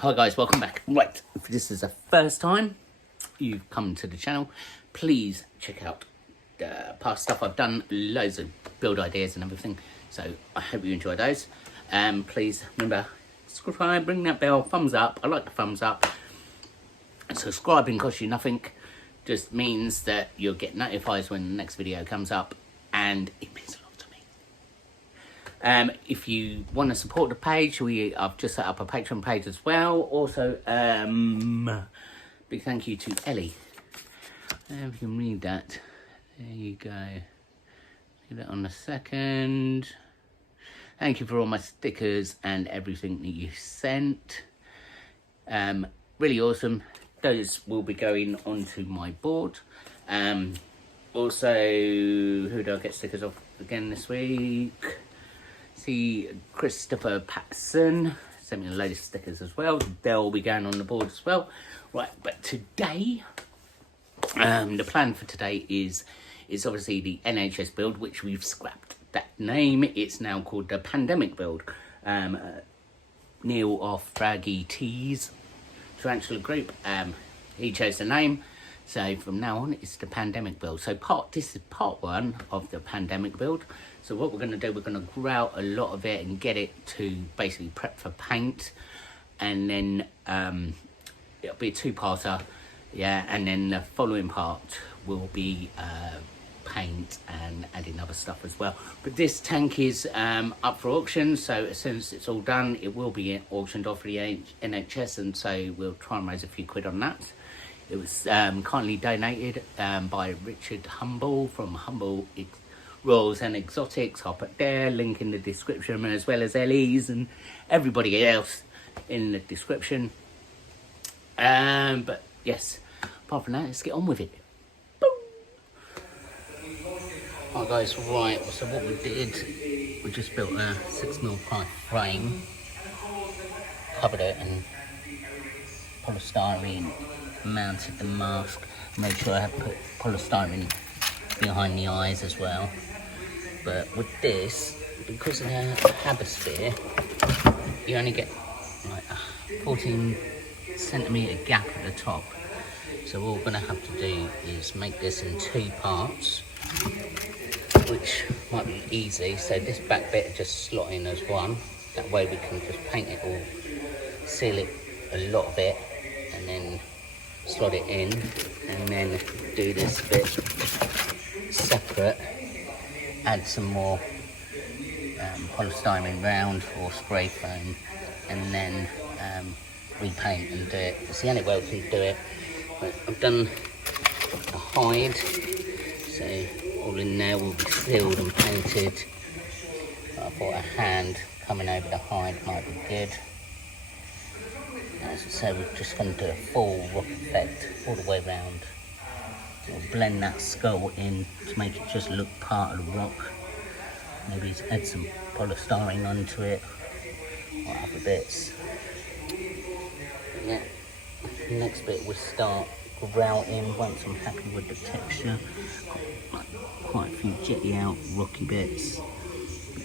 Hi guys, welcome back. Right, if this is the first time you've come to the channel, please check out the past stuff I've done, loads of build ideas and everything, so I hope you enjoy those. Please remember, subscribe, ring that bell, thumbs up. I like the thumbs up. Subscribing costs you nothing, just means that you'll get notified when the next video comes up, and it means a lot to me. If you want to support the page, I've just set up a Patreon page as well. Also, big thank you to Ellie. If you can read that, there you go. Get it on a second. Thank you for all my stickers and everything that you sent. Really awesome. Those will be going onto my board. Also, who do I get stickers off again this week? See, Christopher Patson sent me a load of stickers as well. They'll be going on the board as well. Right, but today, the plan for today is obviously the NHS build, which we've scrapped that name. It's now called the Pandemic build. Neil off Fraggy T's Tarantula Group, he chose the name. So from now on, it's the Pandemic build. So this is part one of the Pandemic build. So what we're going to do, we're going to grout a lot of it and get it to basically prep for paint. And then it'll be a two-parter. Yeah, and then the following part will be paint and adding other stuff as well. But this tank is up for auction. So as soon as it's all done, it will be auctioned off for the NHS. And so we'll try and raise a few quid on that. It was kindly donated by Richard Humble from Humble Rolls and Exotics. I'll put their link in the description, as well as Ellie's and everybody else in the description. But yes, apart from that, let's get on with it. Boom. Alright guys, right, so what we did, we just built a 6mm pipe frame, covered it in polystyrene, mounted the mask, made sure I had put polystyrene behind the eyes as well. But with this, because of the Habersphere, you only get like a 14cm gap at the top. So what we're going to have to do is make this in two parts, which might be easy. So this back bit just slot in as one. That way we can just paint it all, seal it, a lot of it, and then slot it in, and then do this bit separate, add some more polystyrene round or spray foam, and then repaint and do it. It's the only way we can do it. But I've done a hide, so all in there will be filled and painted. I thought a hand coming over the hide might be good. As I say, we're just going to do a full rock effect all the way around. We'll blend that skull in to make it just look part of the rock. Maybe add some polystyrene onto it, or other bits. Yeah, next bit we'll start grouting once I'm happy with the texture. Got quite a few jetty out rocky bits.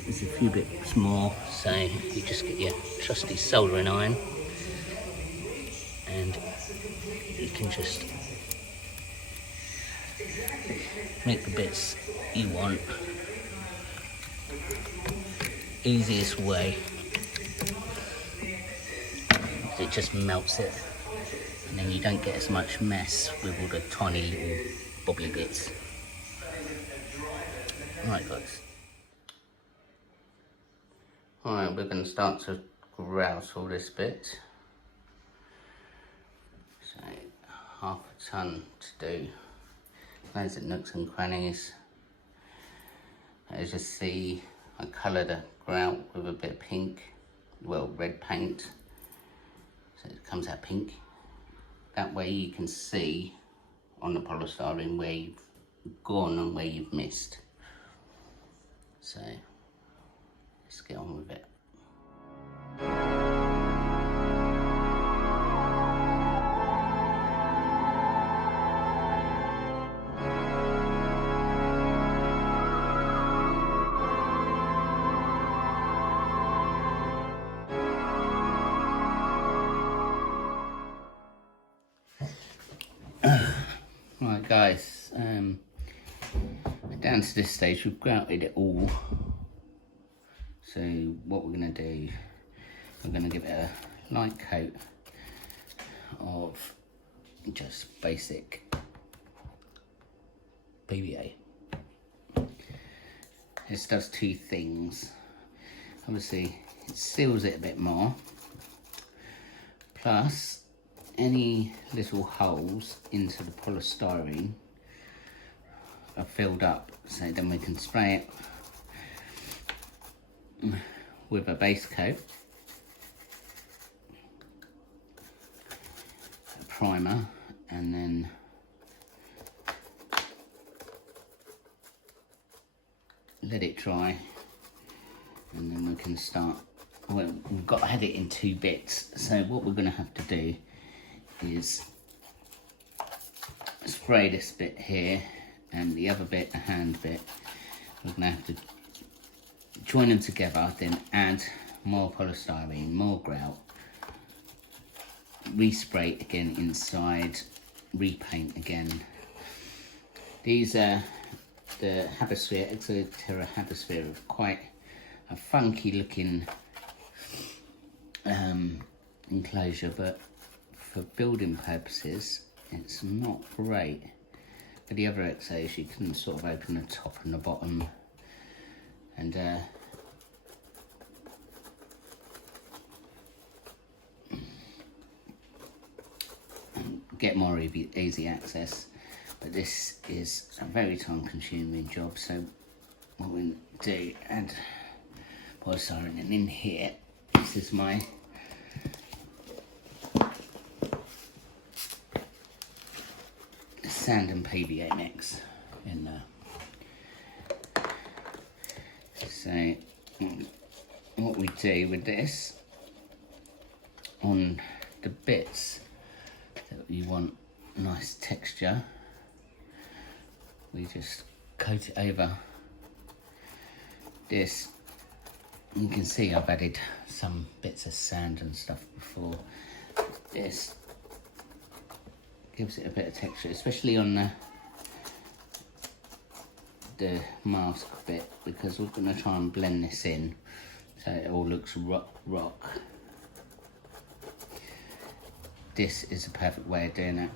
There's a few bits more, so you just get your trusty soldering iron. And you can just make the bits you want. Easiest way, it just melts it, and then you don't get as much mess with all the tiny little bobbly bits. Alright guys. Alright, we're going to start to grout all this bit. So, half a ton to do. Loads of nooks and crannies. As you see, I coloured the grout with a bit of pink, well, red paint. So it comes out pink. That way you can see on the polystyrene where you've gone and where you've missed. So, let's get on with it. guys, down to this stage we've grouted it all. So what we're going to do, we're going to give it a light coat of just basic PVA. This does two things. Obviously it seals it a bit more, plus any little holes into the polystyrene are filled up, so then we can spray it with a base coat, a primer, and then let it dry, and then we can start. Well, we've got to have it in two bits, so what we're going to have to do is spray this bit here and the other bit, the hand bit. We're going to have to join them together, then add more polystyrene, more grout, respray it again inside, repaint again. These are the Habisphere, Exoterra Habisphere, of quite a funky looking enclosure, but for building purposes it's not great. For the other exos you can sort of open the top and the bottom and get more easy access, but this is a very time consuming job. So what we do, add polystyrene, and in here this is my sand and PVA mix in there. So what we do with this, on the bits that you want nice texture, we just coat it over this. You can see I've added some bits of sand and stuff before. This gives it a bit of texture, especially on the mask bit, because we're going to try and blend this in so it all looks rock. This is a perfect way of doing it,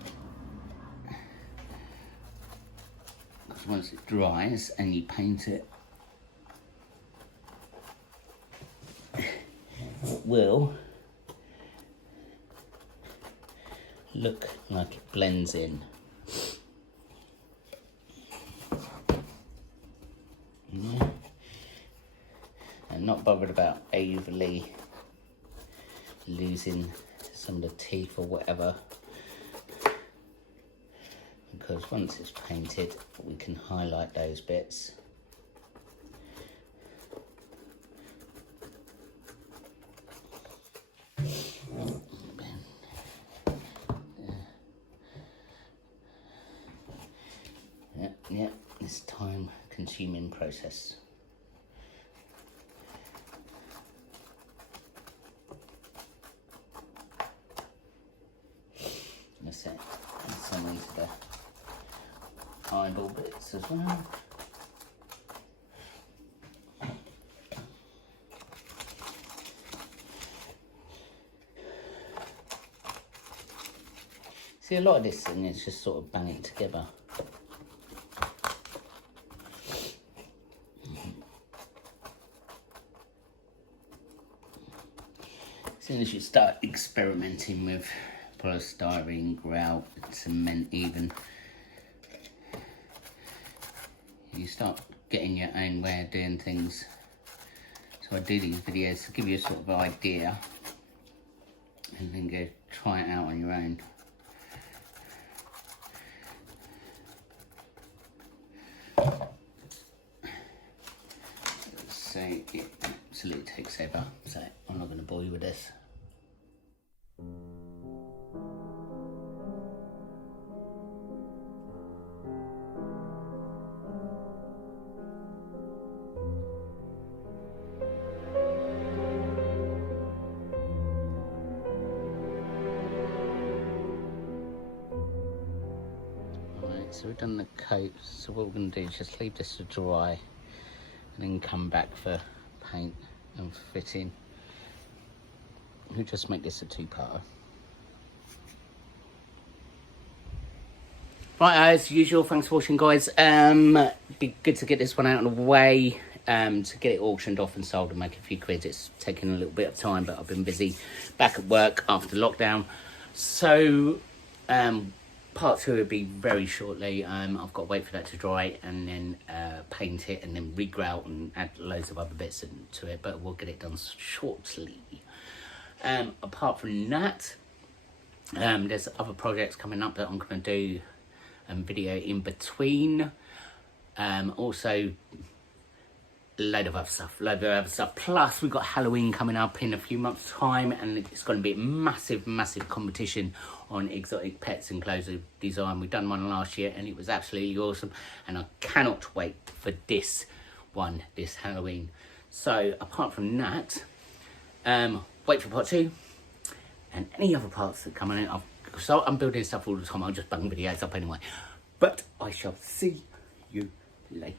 because once it dries and you paint it, it will look like it blends in. Yeah. I'm not bothered about overly losing some of the teeth or whatever, because once it's painted we can highlight those bits. Yeah, this time consuming process. That's it. And some into the eyeball bits as well. See, a lot of this thing is just sort of bang it together. As soon as you start experimenting with polystyrene, grout, cement even, you start getting your own way of doing things. So I do these videos to give you a sort of idea and then go try it out on your own. So it absolutely takes over, so I'm not going to bore you with this. Right. so we've done the coat. So what we're going to do is just leave this to dry and then come back for paint and fitting. We'll just make this a two-parter. Right, as usual, thanks for watching, guys. Be good to get this one out of the way, to get it auctioned off and sold and make a few quid. It's taken a little bit of time, but I've been busy back at work after lockdown. So, part 2 will be very shortly. I've got to wait for that to dry and then paint it and then regrout and add loads of other bits into it, but we'll get it done shortly. Apart from that, there's other projects coming up that I'm going to do video in between. Also a load of other stuff, plus we've got Halloween coming up in a few months time, and it's going to be a massive competition on exotic pets enclosure design. We've done one last year and it was absolutely awesome, and I cannot wait for this one this Halloween. So apart from that, wait for part 2 and any other parts that come in. So I'm building stuff all the time. I'll just bung videos up anyway. But I shall see you later.